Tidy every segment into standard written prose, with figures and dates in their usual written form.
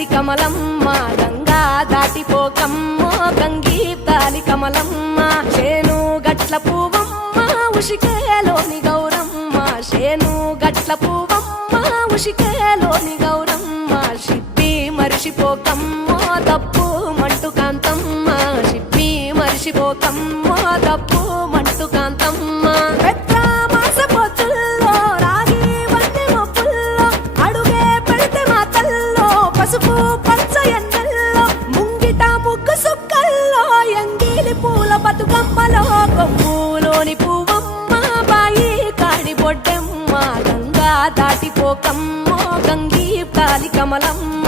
తాలి కమలమ్మ గంగా దాటిపోకమ్మో గంగీ తాలి కమలమ్మ చేను గట్ల పువ్వమ్మ ఉషికేలోని గౌరమ్మ చేను గట్ల పువ్వమ్మ ఉషికేలోని గౌరమ్మ షిప్పి మరిషిపోకమ్మో తప్పు మంటు కాంతమ్మ షిప్పి మరిషిపోకమ్మో తప్పు మంటు కాంతమ్మ పసుపు పచ్చ ఎన్నెల్లో ముంగిట ముగ్గు సుక్కల్లో ఎంగిలి పూల బతుకమ్మలో కొమ్ములోని పువ్వమ్మ బాయి కాడి బొడ్డెమ్మ గంగా దాటిపోకమ్మో గంగీ తాలి కమలమ్మ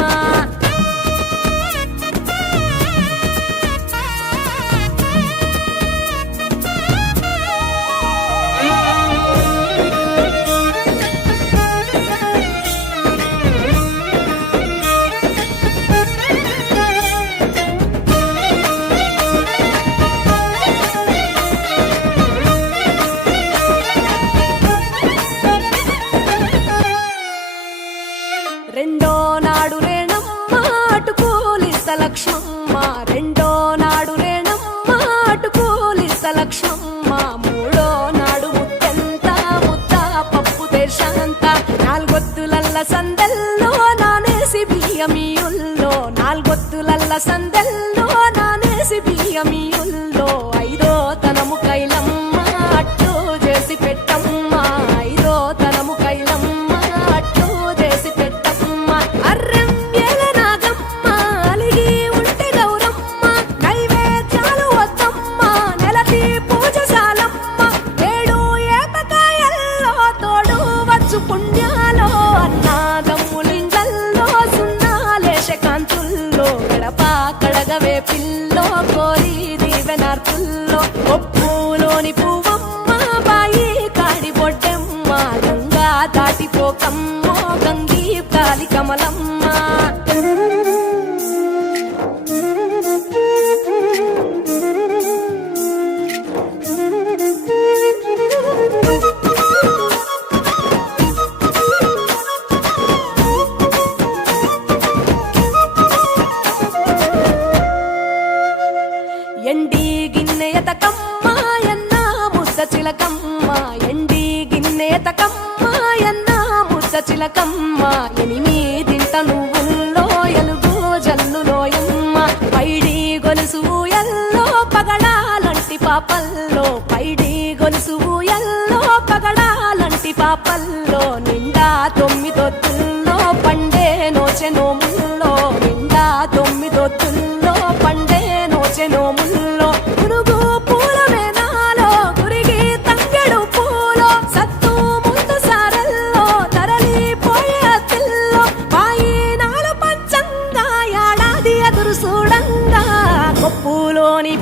రెండో నాడు రేణమ్మ అటుకూలిస్త లక్ష్మమ్మ రెండో నాడు రేణమ్మ అటుకూలిస్త లక్ష్మమ్మ మూడో నాడు ముత్తెంత ముద్ద పప్పు దేశంత నాలుగొత్తులల్ల సందెల్లో నానేసి బియ్యమియుల్లో నాలుగొత్తులల్ల సందెల్లో నానేసి బియ్యమియుల్లో ఐదో తనము కైలమ్మ అట్టు చేసి పెట్టమ్మ ఐదో తనము కైలమ్మ పుణ్యాలో అన్నాదమ్ములింగల్లో సున్నాలేశ కాంతుల్లో గడప కడగవే పిల్లో కోరి దీవెనార్తుల్లో ఒప్పులోని పువ్వమ్మ బాయి కాడి బొడ్డెమ్మ గంగా దాటిపోకమ్మో గంగీ తాలి కమలమ్మ ఎండి గిన్నెయతకమ్మ ఎన్న ముద్ద చిలకమ్మ ఎండి గిన్నెయతకమ్మ ఎన్న ముద్ద చిలకమ్మ ఎనిమిదింట నువ్వుల్లో ఎలుగు జల్లులోయమ్మ పైడి గొలుసు ఎల్లో పగడాలంటి పాపల్లో పైడి గొలుసు ఎల్లో పగడాలంటి పాపల్లో నిండా తొమ్మిదొత్తుల్లో పండే నోచె నోముల్లో నిండా తొమ్మిదొత్తుల్లో పండే నోచె నోముల్లో పునుగు పూల మేనాలో గురిగి తంగెడు పూలో సత్తు ముందు సారల్లో తరలిపోయే అత్తిల్లో బాయి నాలు పంచంగా ఏడాది ఎదురు చూడంగా కొప్పులోని